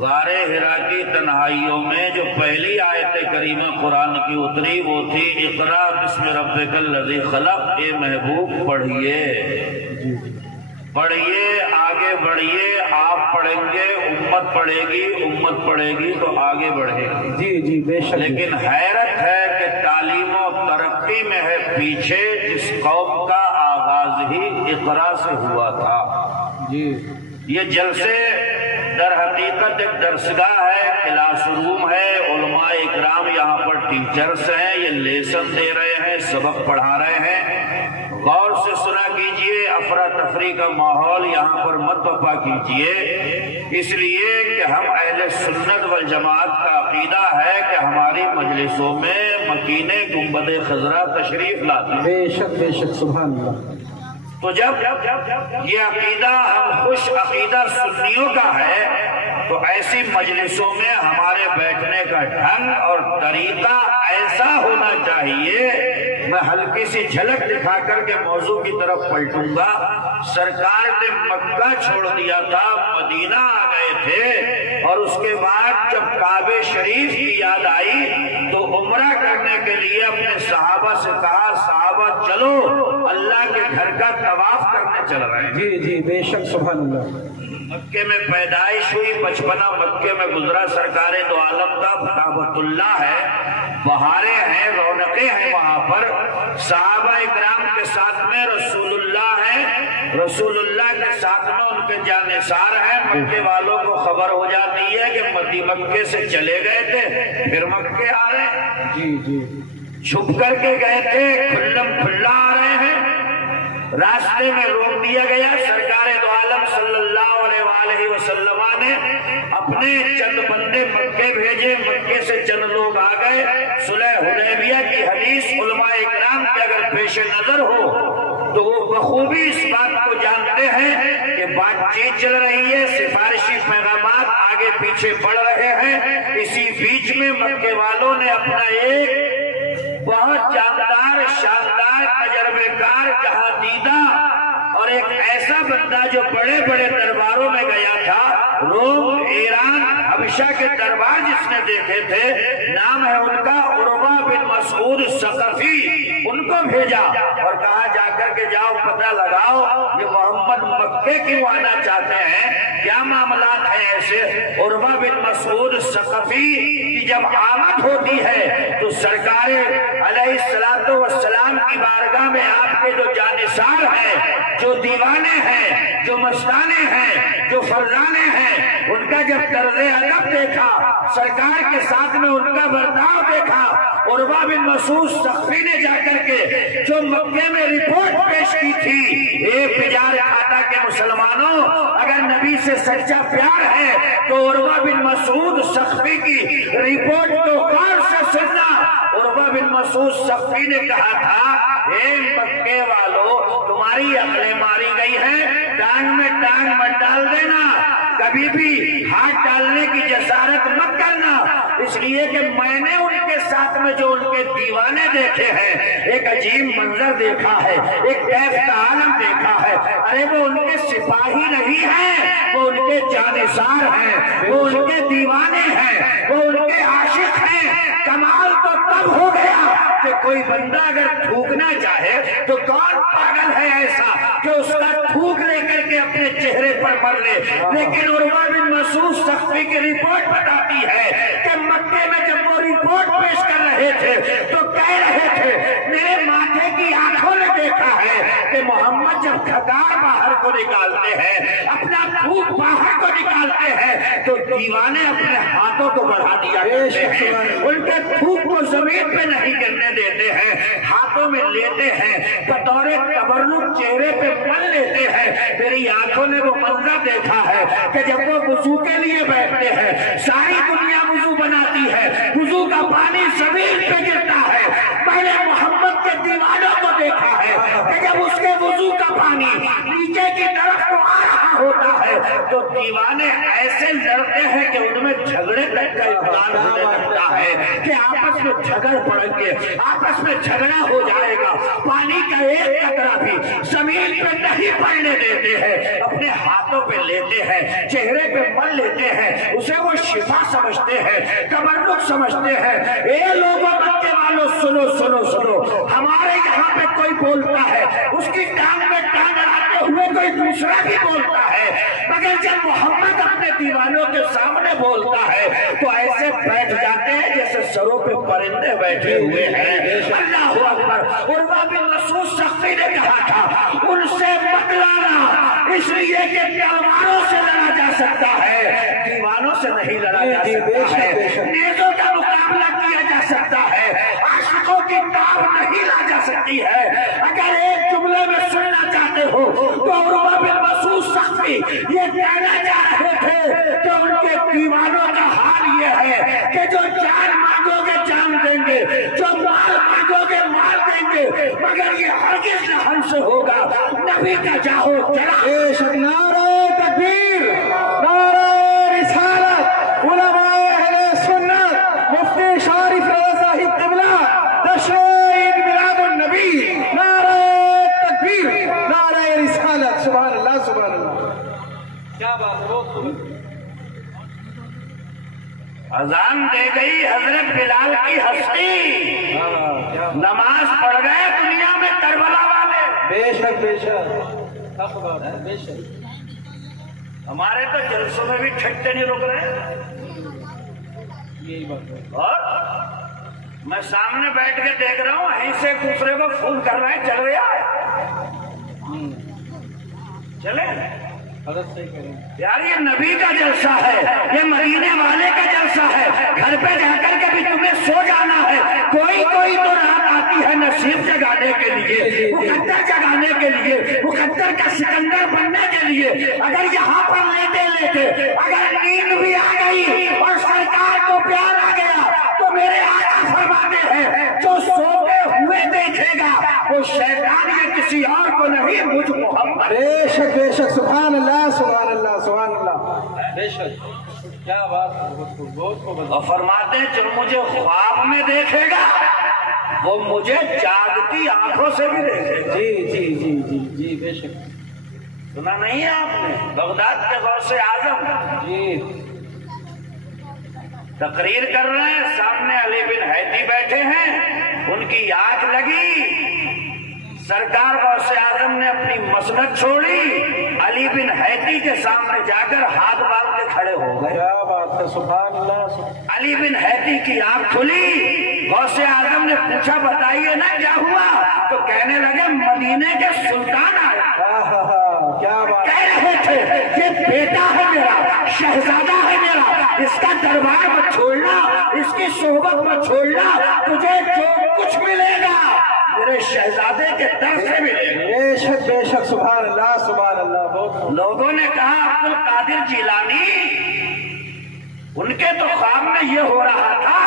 غار حرا کی تنہائیوں میں جو پہلی آیت کریمہ قرآن کی اتری وہ تھی اقرا بسم ربک الذی خلق۔ اے محبوب پڑھیے پڑھیے، آگے بڑھیے، آپ پڑھیں گے، امت پڑھے گی، امت پڑھے گی تو آگے بڑھے گی۔ جی جی بے شک۔ لیکن حیرت ہے کہ تعلیم و ترقی میں ہے پیچھے جس قوم کا آغاز ہی اقرا سے ہوا تھا۔ جی یہ جلسے در حقیقت ایک درسگاہ ہے، کلاس روم ہے، علماء اکرام یہاں پر ٹیچرز ہیں، یہ لیسن دے رہے ہیں، سبق پڑھا رہے ہیں۔ غور سے سنا کیجئے، افراتفری کا ماحول یہاں پر مت بپا کیجئے، اس لیے کہ ہم اہل سنت والجماعت کا عقیدہ ہے کہ ہماری مجلسوں میں مکین گنبد خضرا تشریف لاتے ہیں۔ بے شک بے شک، سبحان اللہ۔ تو جب یہ عقیدہ ہم خوش عقیدہ سنیوں کا ہے تو ایسی مجلسوں میں ہمارے بیٹھنے کا ڈھنگ اور طریقہ ایسا ہونا چاہیے۔ میں ہلکی سی جھلک دکھا کر کے موضوع کی طرف پلٹوں گا۔ سرکار نے مکہ چھوڑ دیا تھا، مدینہ آ گئے تھے، اور اس کے بعد جب کعبہ شریف کی یاد آئی تو عمرہ کرنے کے لیے اپنے صحابہ سے کہا صحابہ چلو اللہ کے گھر کا طواف کرنے چل رہے ہیں۔ جی جی بے شک، سبحان اللہ۔ مکے میں پیدائش ہوئی، بچپنا مکے میں گزرا، سرکار دو عالم کا کعبۃ اللہ ہے، بہاریں ہیں، رونقیں ہیں وہاں پر، صحابہ اکرام کے ساتھ میں رسول اللہ ہیں، رسول اللہ کے ساتھ میں ان کے جانثار ہیں۔ مکے والوں کو خبر ہو جاتی ہے کہ مکے سے چلے گئے تھے پھر مکے آ رہے ہیں، جی جی چھپ کر کے گئے تھے کھلم کھلا آ رہے ہیں۔ راستے میں روک دیا گیا، سرکار دو عالم صلی اللہ علیہ وآلہ وسلم نے اپنے چند بندے مکے بھیجے، مکے سے چند لوگ آ گئے۔ صلح حدیبیہ کی حدیث علماء اکرام کے اگر پیش نظر ہو تو وہ بخوبی اس بات کو جانتے ہیں کہ بات چیت چل رہی ہے، سفارشی پیغامات آگے پیچھے بڑھ رہے ہیں۔ اسی بیچ میں مکے والوں نے اپنا ایک بہت جاندار، شاندار، تجربے کار، جہاں دیدہ اور ایک ایسا بندہ جو بڑے بڑے درباروں میں گیا تھا، روم، ایران، حبشہ کے دربار جس نے دیکھے تھے، نام ہے ان کا عروہ بن مسعود ثقفی، ان کو بھیجا اور کہا جا کر کے جاؤ پتہ لگاؤ یہ محمد مکے کیوں آنا چاہتے ہیں، کیا معاملات ہیں ایسے۔ عروہ بن مسعود ثقفی کی جب آمد ہوتی ہے تو سرکار علیہ السلام کی بارگاہ میں آپ کے جو جانثار ہیں، جو دیوانے ہیں، جو مستانے ہیں، جو فرزانے ہیں، ان کا جب طرز ادب دیکھا، سرکار کے ساتھ میں ان کا برتاؤ دیکھا، عروہ بن مسعود ثقفی نے جا کر کے جو مکے میں رپورٹ پیش کی تھی، ایک بجار کھاتا کے مسلمانوں اگر نبی سے سچا پیار ہے تو عروہ بن مسعود ثقفی کی رپورٹ کو غور سے سننا۔ عروہ بن مسعود ثقفی نے کہا تھا اے مکے والو، تمہاری عقلیں ماری گئی ہیں، ٹانگ میں ٹانگ مت ڈال دینا، کبھی بھی ہاتھ ڈالنے کی جسارت مت کرنا، اس لیے کہ میں نے ان کے ساتھ میں جو ان کے دیوانے دیکھے ہیں، ایک عجیب منظر دیکھا ہے، ایک کیف کا عالم دیکھا ہے۔ ارے وہ ان کے سپاہی نہیں ہیں، وہ ان کے جانثار ہیں، وہ ان کے دیوانے ہیں، وہ ان کے عاشق ہیں۔ کمال تو تب ہو گیا کہ کوئی بندہ اگر تھوکنا چاہے تو کون پاگل ہے ایسا کہ اس کا تھوک لے کر کے اپنے چہرے پر مر لے، لیکن عروہ بن مسعود ثقفی کی رپورٹ بتاتی ہے کہ مکے میں جب وہ رپورٹ پیش کر رہے تھے تو کہہ رہے تھے میرے ماتھے کی آنکھوں نے دیکھا ہے کہ محمد جب خطار باہر کو نکالتے ہیں، اپنا تھوک باہر کو نکالتے ہیں تو دیوانے اپنے ہاتھوں کو بڑھا دیا کرتے ہیں، ان کے تھوک کو زمین پہ نہیں گرنے دیتے ہیں، ہاتھوں میں لیتے ہیں، بطور تبرک چہرے پہ مل لیتے ہیں۔ میری آنکھوں نے وہ منظر دیکھا ہے کہ جب وہ وضو کے لیے بیٹھتے ہیں، ساری دنیا وضو بناتی ہے، وضو کا پانی زمین پہ گرتا ہے، میں نے محمد کے دیوانوں کو دیکھا ہے کہ جب اس کے وضو کا پانی نیچے کی طرف کو آ رہا ہوتا ہے تو دیوانے ایسے لڑتے ہیں کہ ان میں جھگڑے تک کا امکان ہونے لگتا ہے کہ آپس میں جھگڑ پڑیں گے، آپس میں جھگڑا ہو جائے گا، پانی کا ایک قطرہ بھی زمین پہ نہیں پڑنے دیتے ہیں، اپنے ہاتھوں پہ لیتے ہیں، چہرے پہ مل لیتے ہیں، اسے وہ شفا سمجھتے ہیں، تبرک سمجھتے ہیں۔ اے لوگوں مکے والوں سنو سنو سنو، ہمارے یہاں پہ کوئی بولتا ہے اس کی ٹانگ میں ٹانگ اڑاتے ہوئے کوئی دوسرا بھی بولتا ہے، مگر جب محمد اپنے دیوانوں کے سامنے بولتا ہے تو ایسے بیٹھ جاتے ہیں جیسے سروں پہ پرندے بیٹھے ہوئے ہیں۔ اللہ اکبر۔ عروہ بن مسعود سختی نے کہا تھا ان سے مت لڑنا، اس لیے کہ تلواروں سے لڑا جا سکتا ہے، دیوانوں سے نہیں لڑا جا سکتا ہے، نیزوں کا مقابلہ کیا جا سکتا ہے، عاشقوں کی تاب نہیں لا جا سکتی ہے۔ اگر ایک جملے میں سننا چاہتے ہو تو عروہ بن مسعود سختی یہ کہنا چاہ رہے تھے کہ ان کے دیوانوں کا حال یہ ہے کہ جو جان مانگو گے جان دیں گے، جو مال مانگو گے مال دیں گے، مگر یہ ہرگز نہ ہم سے ہوگا۔ نبی کا جاہو چلا بے شک نعرہ تکبیر، نعرہ رسالت، علماء اہل سنت، مفتی شارف رضا صاحب قبلہ، جشن عید میلاد النبی، نعرہ تکبیر، نعرہ رسالت، سبحان اللہ سبحان اللہ۔ کیا بات ہے، بہت خوب۔ اذان دے گئی حضرت بلال کی ہستی، نماز پڑھ گئے دنیا میں کربلا والے۔ بے شک بے شک، حق بات ہے، بے شک۔ ہمارے تو جلسوں میں بھی ٹھٹے نہیں رک رہے، یہی بات ہے۔ اور میں سامنے بیٹھ کے دیکھ رہا ہوں یہیں سے ایک دوسرے کو فون کر رہے ہیں، چل رہا ہے، چلے حضرت صحیح کریں۔ یار یہ نبی کا جلسہ ہے، یہ مدینے والے کا جلسہ ہے، گھر پہ جا کر کے بھی تمہیں سو جانا ہے، کوئی کوئی تو رات آتی ہے نصیب جگانے کے لیے، مقدر جگانے کے لیے، مقدر کا سکندر بننے کے لیے۔ اگر یہاں پر لیتے لیتے اگر نیند بھی آ گئی اور سرکار کو پیار آ گیا تو میرے آقا فرماتے ہیں جو سوتے ہوئے دیکھے گا وہ شیطان یا کسی اور کو نہیں، مجھ محمد۔ بے شک بے شک، سبحان اللہ سبحان اللہ سبحان اللہ، بے شک، کیا بات ہے، بہت خوب۔ اور فرماتے ہیں جو مجھے خواب میں دیکھے گا وہ مجھے جاگتی آنکھوں سے بھی دیکھے گا۔ جی جی جی جی جی، بے شک۔ سنا نہیں ہے آپ نے بغداد کے غوث اعظم جی تقریر کر رہے ہیں، سامنے علی بن حیدی بیٹھے ہیں، ان کی آنکھ لگی، سرکار غوث اعظم نے اپنی مسند چھوڑی، علی بن حیدی کے سامنے جا کر ہاتھ باندھ کے کھڑے ہو گئے۔ کیا بات ہے، سبحان اللہ۔ علی بن حیدی کی آنکھ کھلی، غوث اعظم نے پوچھا بتائیے نا کیا ہوا، تو کہنے لگے مدینے کے سلطان آیا۔ کیا بات، کہہ رہے تھے یہ بیٹا ہے میرا، شہزادہ ہے میرا، اس کا دربار مت چھوڑنا، اس کی صحبت مت چھوڑنا، تجھے جو کچھ ملے گا میرے شہزادے کے در سے ملے گا۔ بے شک بے شک، سبحان اللہ سبحان اللہ، بہت۔ لوگوں نے کہا عبد القادر جیلانی، ان کے تو خواب میں یہ ہو رہا تھا،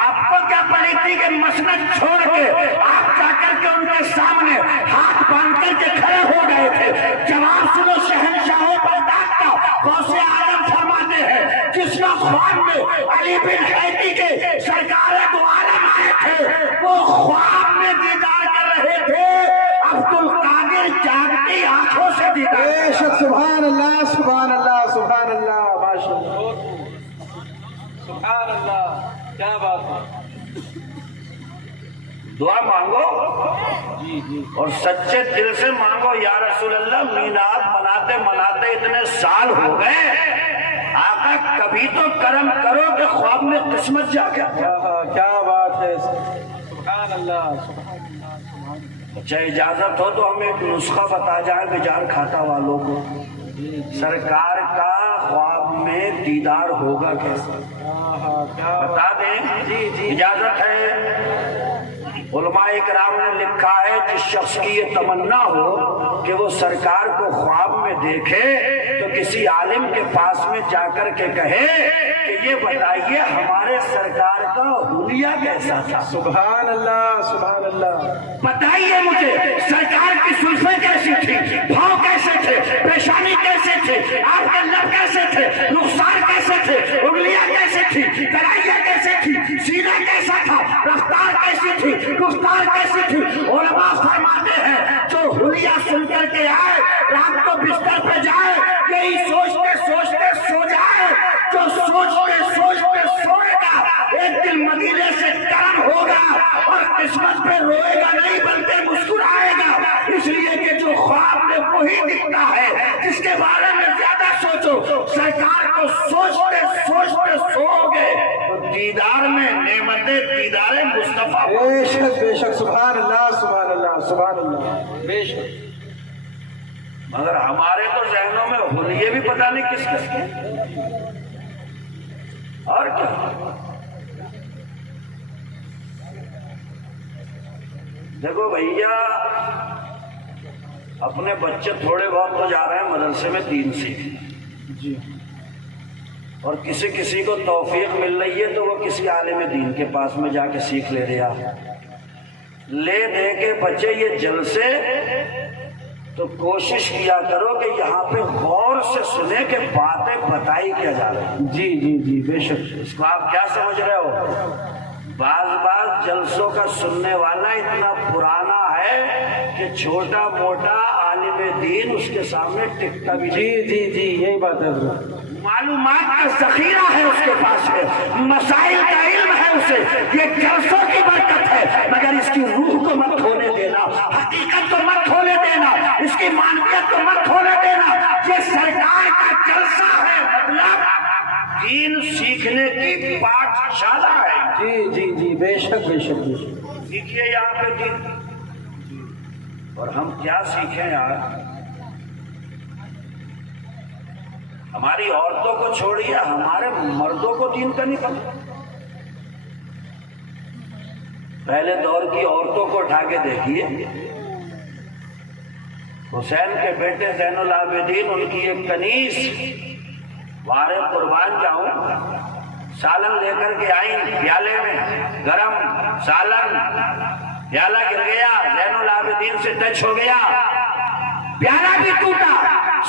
آپ کو کیا پڑی تھی کہ مسند چھوڑ کے آپ جا کر کے ان کے سامنے ہاتھ باندھ کر کے کھڑے ہو گئے تھے۔ جواب سنو شہنشاہوں بغداد کا، غوث اعظم فرماتے ہیں جس وقت خواب میں علی بن حیدی کے سرکار دو عالم آئے تھے وہ خواب میں دیدار کر رہے تھے، عبد القادر جاگتی آنکھوں سے دیدار۔ بے شک، سبحان اللہ سبحان اللہ سبحان اللہ، ماشاء اللہ، سبحان اللہ، کیا بات ہے۔ دعا مانگو جی جی، اور سچے دل سے مانگو، یا رسول اللہ میلاد مناتے مناتے اتنے سال ہو گئے، آقا کبھی تو کرم کرو کہ خواب میں قسمت جا کے۔ کیا بات ہے، سبحان اللہ سبحان اللہ سبحان اللہ۔ اچھا اجازت ہو تو ہمیں ایک نسخہ بتا جائیں بیجار کھاتا والوں کو، سرکار کا خواب میں دیدار ہوگا کیسے، کیا بتا دیں؟ جی جی، اجازت ہے؟ علماء کرام نے لکھا ہے جس شخص کی یہ تمنا ہو کہ وہ سرکار کو خواب میں دیکھے تو کسی عالم کے پاس میں جا کر کے کہے کہ یہ بتائیے ہمارے سرکار کا حلیہ کیسا تھا. سبحان اللہ سبحان اللہ. بتائیے مجھے سرکار کی زلفیں کیسی تھی, بھاؤ کیسے تھے, پیشانی کیسے تھے, آپ کے لب کیسے تھے, رخسار کیسے تھے, انگلیاں کیسے تھی, کلائیاں کیسے تھی, سینہ کیسا تھا, رفتار کیسی تھی, گفتار کیسی تھی. علماء فرماتے ہیں جو حلیہ سن کر کے آئے رات کو بستر پہ جائے یہی سوچتے سوچتے سو جائے, جو سوچتے سوچتے سوئے گا ایک دن مدینے سے کرم ہوگا اور قسمت پہ روئے گا نہیں بلکہ مسکرائے گا. اس لیے کہ جو خواب میں وہی دکھتا ہے جس کے بارے میں زیادہ سوچو. سرکار کو سوچتے سوچتے سو گئے تو دیدار میں نعمتیں دیدار مصطفیٰ. بے شک بے شک. سبحان اللہ سبحان اللہ سبحان اللہ. بے شک. مگر ہمارے تو ذہنوں میں حلیے بھی پتہ نہیں کس کس کے اور کیا. دیکھو بھیا اپنے بچے تھوڑے بہت تو جا رہے ہیں مدرسے میں دین سیکھنے جی, اور کسی کو توفیق مل رہی ہے تو وہ کسی عالم دین کے پاس میں جا کے سیکھ لے رہا. لے دے کے بچے یہ جلسے تو کوشش کیا کرو کہ یہاں پہ غور سے سنے کہ باتیں بتائی کیا جا رہی ہیں. جی جی جی بے شک. اس کو آپ کیا سمجھ رہے ہو؟ بعض جلسوں کا سننے والا اتنا پرانا ہے کہ چھوٹا موٹا عالم دین اس کے سامنے ٹکتا بھی جی نہیں. جی جی یہی بات ہے. معلومات کا ذخیرہ ہے اس کے پاس ہے, مسائل کا علم ہے اسے. یہ جلسوں کی برکت ہے مگر اس کی روح کو مت کھونے دینا, حقیقت کو مت کھونے دینا, اس کی معنویت کو مت کھونے دینا. یہ سرکار کا جلسہ ہے, مطلب دین سیکھنے کی پاٹھ شالہ ہے. جی جی جی بے شک بے شک بے شک. سیکھیے یہاں پہ دین. اور ہم کیا سیکھیں یار؟ ہماری عورتوں کو چھوڑیے, ہمارے مردوں کو دین کا نہیں پتہ. پہلے دور کی عورتوں کو اٹھا کے دیکھیے. حسین کے بیٹے زین العابدین, ان کی ایک کنیز وارے قربان جاؤں سالن لے کر کے آئی, پیالے میں گرم سالن, پیالہ گر گیا, زین العابدین سے ٹچ ہو گیا, پیالہ بھی ٹوٹا,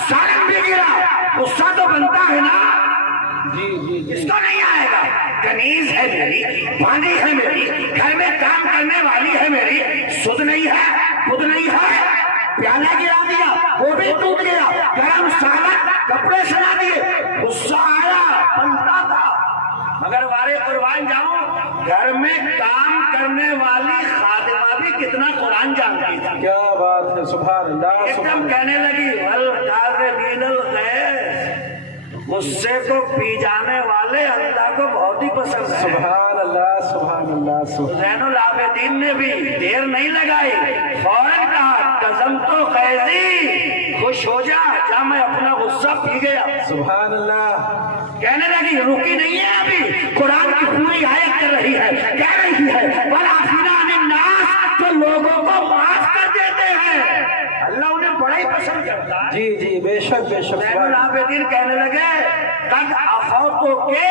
سالن بھی گرا. غصہ تو بنتا ہے نا. جی جی اس جی کو نہیں آئے گا. کنیز ہے میری, بانی ہے میری, گھر میں کام کرنے والی ہے میری, سد نہیں ہے, خود نہیں ہے. پیالہ گرا دیا, وہ بھی ٹوٹ گیا, گرم سالن کپڑے سلا دیے. غصہ آیا, بنتا تھا. مگر وارے قربان جاؤں گھر میں کام کرنے والی خادمہ بھی کتنا قرآن جانتی تھی. کیا بات ہے. سبحان اللہ ایک سبحان دم کہنے لگی والکاظمین الغیظ, غصے کو پی جانے والے اللہ کو بہت ہی پسند ہے. سبحان اللہ سبحان اللہ سبحان. زین العابدین نے بھی دیر نہیں لگائی, فوراً کہا قسم تو قیدی خوش ہو جا میں اپنا غصہ پی گیا. سبحان اللہ. کہنے لگی رکی نہیں ہے ابھی, قرآن کی پوری آیت کر رہی ہے, کہہ رہی ہے وَالْعَافِينَ عَنِ النَّاسِ, جو لوگوں کو معاف کر دیتے ہیں اللہ انہیں بڑا ہی پسند کرتا ہے. جی جی بے شک بے شک. زین العابدین کہنے لگے قد عفوت کے,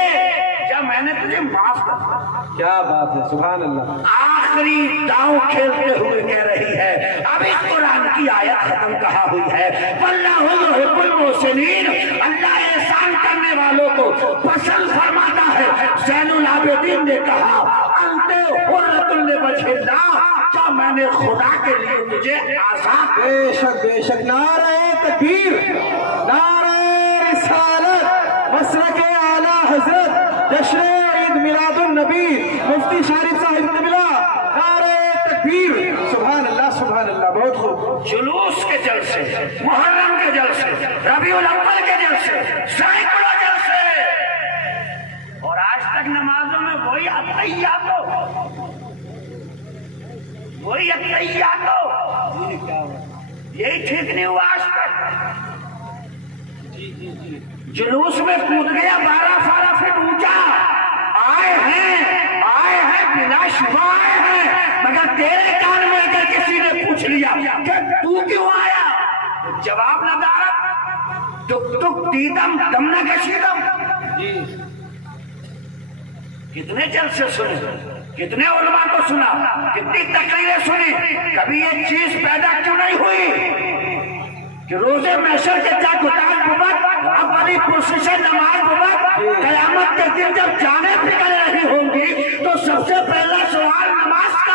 جب میں نے تجھے معاف کر دیا. کیا بات ہے. سبحان اللہ. آخری داؤں کھیلتے ہوئے کہہ رہی ہے ابھی قرآن کی آیت ختم کہا ہوئی ہے وَاللَّهُ يُحِبُّ الْمُحْسِنِينَ, اللہ احسان کرنے والوں کو پسند فرماتا ہے. زین العابدین نے کہا انت حرۃ لوجہ اللہ, کیا میں نے خدا کے لیے تجھے آزاد. بے شک بے شک. نعرہ تکبیر, نعرہ رسالت, مسلک اعلی حضرت جشن عید میلاد النبی مفتی شارف صاحب قبلہ, نعرہ تکبیر. سبحان اللہ سبحان اللہ. بہت خوب. جلوس کے جلسے, محرم کے جلسے, ربیع الاول کے جلسے, سینکڑوں جلسے, اور آج تک نمازوں میں وہی اتحیاتو, یہی ٹھیک نہیں ہوا آج تک. جلوس میں کود گیا 12 فٹ اونچا, آئے ہیں بلا شبہ آئے ہیں، مگر تیرے کان میں اگر کسی نے پوچھ لیا کہ تو کیوں آیا، تو جواب نہ دارا، ٹک ٹک دیدم دم نہ کشیدم. کتنے جلسے سنے، کتنے علماء کو سنا، کتنی تقریریں سنی، کبھی یہ چیز پیدا کیوں نہیں ہوئی کہ روزے محشر کے جب گتاج ببت اب بڑی پروسیشن نماز ببت قیامت کے دن جب جانیں نکل رہی ہوں گی تو سب سے پہلا سوال نماز کا